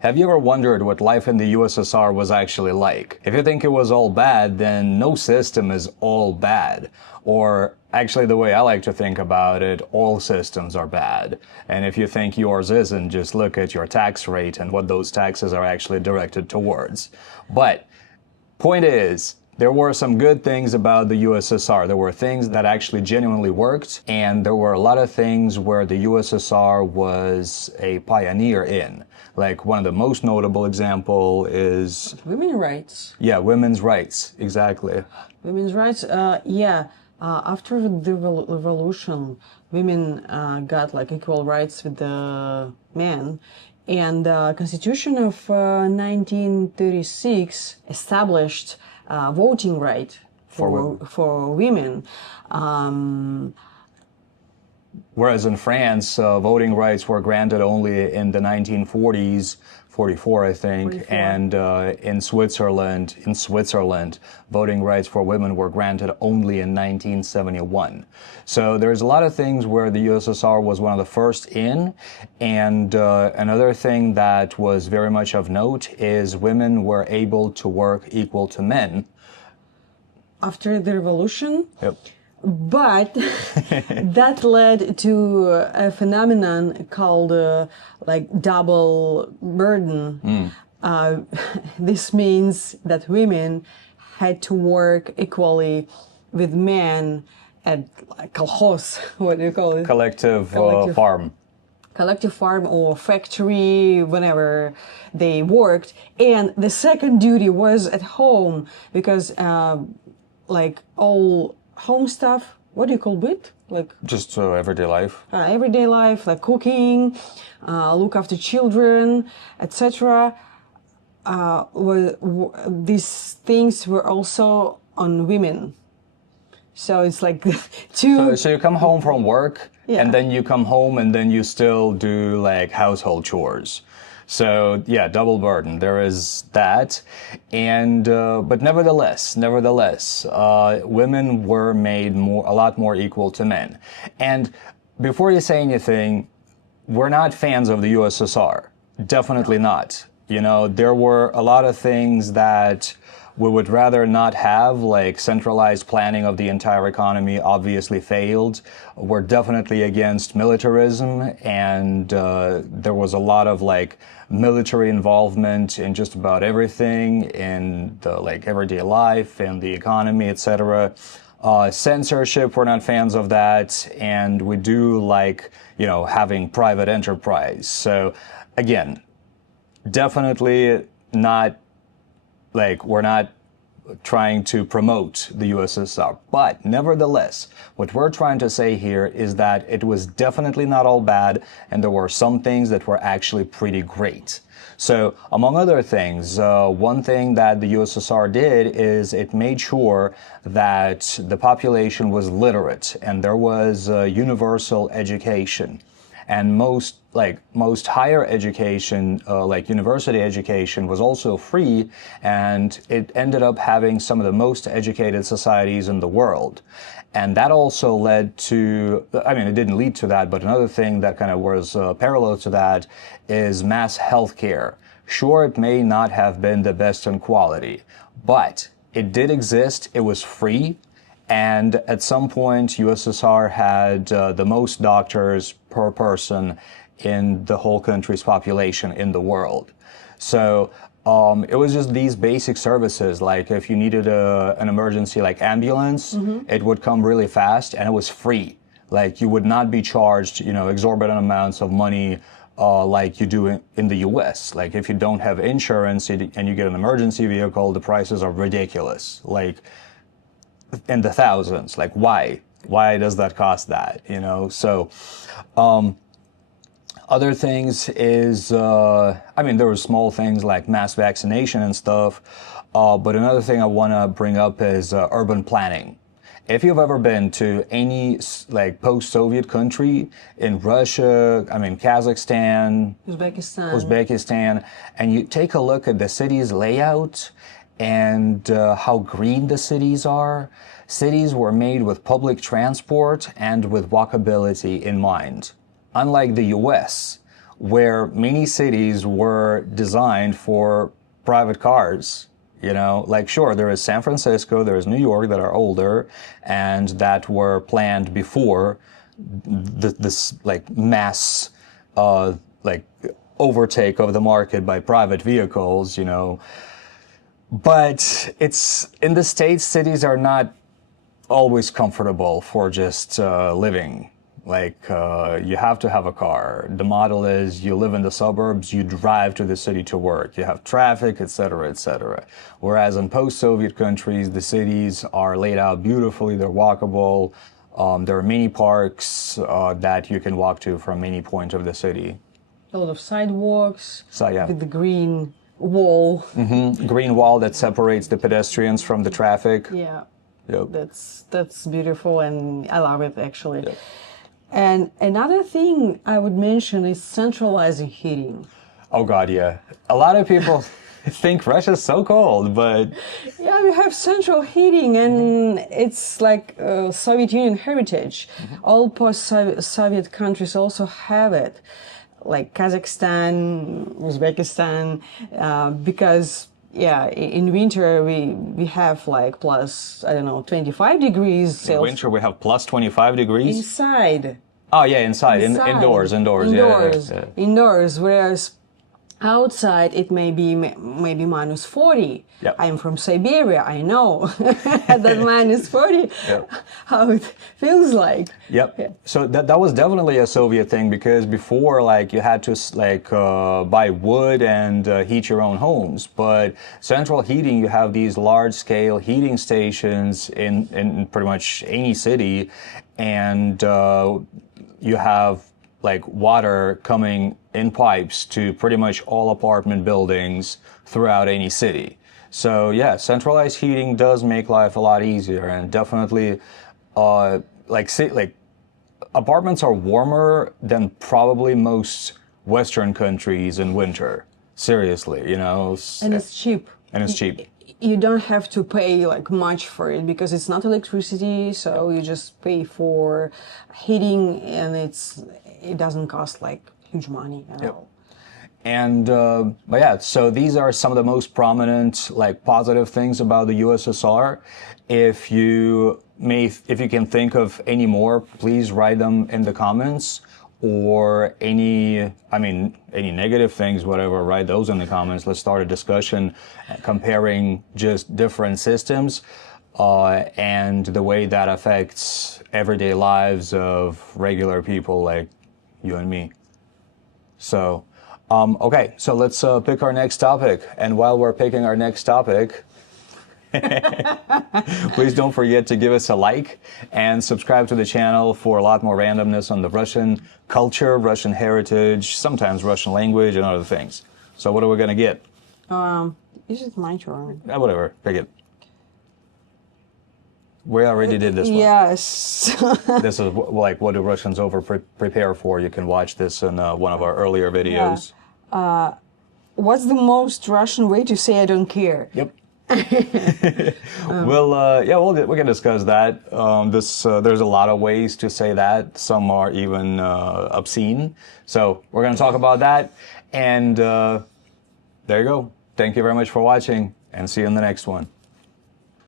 Have you ever wondered what life in the USSR was actually like? If you think it was all bad, then no system is all bad. Or actually, the way I like to think about it, all systems are bad. And if you think yours isn't, just look at your tax rate and what those taxes are actually directed towards. But point is, there were some good things about the USSR. There were things that actually genuinely worked, and there were a lot of things where the USSR was a pioneer in. Like one of the most notable example is... Women's rights. Yeah, women's rights, exactly. Women's rights, after the revolution, women got like equal rights with the men. And the Constitution of 1936 established voting right for women. Whereas in France, voting rights were granted only in the 1940s, 44, I think, 44. and in Switzerland, voting rights for women were granted only in 1971. So there's a lot of things where the USSR was one of the first in, and another thing that was very much of note is women were able to work equal to men. After the revolution? Yep. But that led to a phenomenon called double burden. This means that women had to work equally with men at kolkhoz, what do you call it? Collective farm. Collective farm or factory, whenever they worked. And the second duty was at home because all home stuff, what do you call it? Just everyday life. Everyday life, like cooking, look after children, etc. These things were also on women. So it's like two... So you come home from work, Yeah. and then you come home and then you still do like household chores. So yeah, double burden. There is that, and but nevertheless, women were made a lot more equal to men. And before you say anything, we're not fans of the USSR. Definitely not. You know, there were a lot of things that we would rather not have, like centralized planning of the entire economy obviously failed. We're definitely against militarism, and there was a lot of military involvement in just about everything in the everyday life and the economy, etc. Censorship, we're not fans of that, and we do having private enterprise. So again, definitely not we're not trying to promote the USSR. But nevertheless, what we're trying to say here is that it was definitely not all bad, and there were some things that were actually pretty great. So, among other things, one thing that the USSR did is it made sure that the population was literate, and there was universal education. And most higher education, like university education, was also free, and it ended up having some of the most educated societies in the world. And that also led to, it didn't lead to that, but another thing that kind of was parallel to that is mass healthcare. Sure, it may not have been the best in quality, but it did exist, it was free. And at some point, USSR had the most doctors per person in the whole country's population in the world. So it was just these basic services, like if you needed an emergency like ambulance, it would come really fast, and it was free. Like you would not be charged, exorbitant amounts of money like you do in the US. Like if you don't have insurance and you get an emergency vehicle, the prices are ridiculous. In the thousands. Like why does that cost that, So other things is there were small things like mass vaccination and stuff, but another thing I want to bring up is urban planning. If you've ever been to any post-Soviet country in Russia, Kazakhstan, Uzbekistan, and you take a look at the city's layout and how green the cities are. Cities were made with public transport and with walkability in mind. Unlike the US, where many cities were designed for private cars. You know, like sure, there is San Francisco, there is New York that are older and that were planned before this like mass like overtake of the market by private vehicles, you know. But it's in the States, cities are not always comfortable for just living. Like you have to have a car. The model is you live in the suburbs, you drive to the city to work. You have traffic, etc., etc. Whereas in post-Soviet countries, the cities are laid out beautifully. They're walkable. There are many parks that you can walk to from any point of the city. A lot of sidewalks Yeah. with the green wall. Green wall that separates the pedestrians from the traffic. Yeah. Yep. That's beautiful, and I love it actually. Yep. And another thing I would mention is centralizing heating. Oh God, yeah. A lot of people think Russia's so cold, but Yeah, we have central heating, and it's like Soviet Union heritage. All post-Soviet countries also have it, like Kazakhstan, Uzbekistan, because yeah, in winter we have like plus, I don't know, 25 degrees in Celsius winter we have plus 25 degrees. inside. Oh yeah, inside. Indoors. Indoors, Yeah. indoors. Whereas outside it may be maybe minus 40. Yep. I'm from Siberia. I know that minus 40. Yep. How it feels like. Yep. Yeah. So that was definitely a Soviet thing, because before, like, you had to like buy wood and heat your own homes. But central heating, you have these large-scale heating stations in pretty much any city, and you have like water coming in pipes to pretty much all apartment buildings throughout any city. So yeah, centralized heating does make life a lot easier, and definitely like apartments are warmer than probably most Western countries in winter. Seriously, you know. And it's cheap. And it's cheap. You don't have to pay like much for it because it's not electricity, so you just pay for heating, and it doesn't cost like huge money at all. And but yeah, so these are some of the most prominent like positive things about the USSR. If you can think of any more, please write them in the comments. Or any negative things, whatever, write those in the comments. Let's start a discussion comparing just different systems and the way that affects everyday lives of regular people like you and me. So, okay, so let's pick our next topic. And while we're picking our next topic, please don't forget to give us a like and subscribe to the channel for a lot more randomness on the Russian culture, Russian heritage, sometimes Russian language, and other things. So what are we going to get? Is it my turn? Whatever, pick it. We already did this one. Yes. This is like what do Russians prepare for. You can watch this in one of our earlier videos. Yeah. What's the most Russian way to say I don't care? Yep. We can discuss that. There's a lot of ways to say that. Some are even obscene. So we're going to talk about that. And there you go. Thank you very much for watching, and see you in the next one.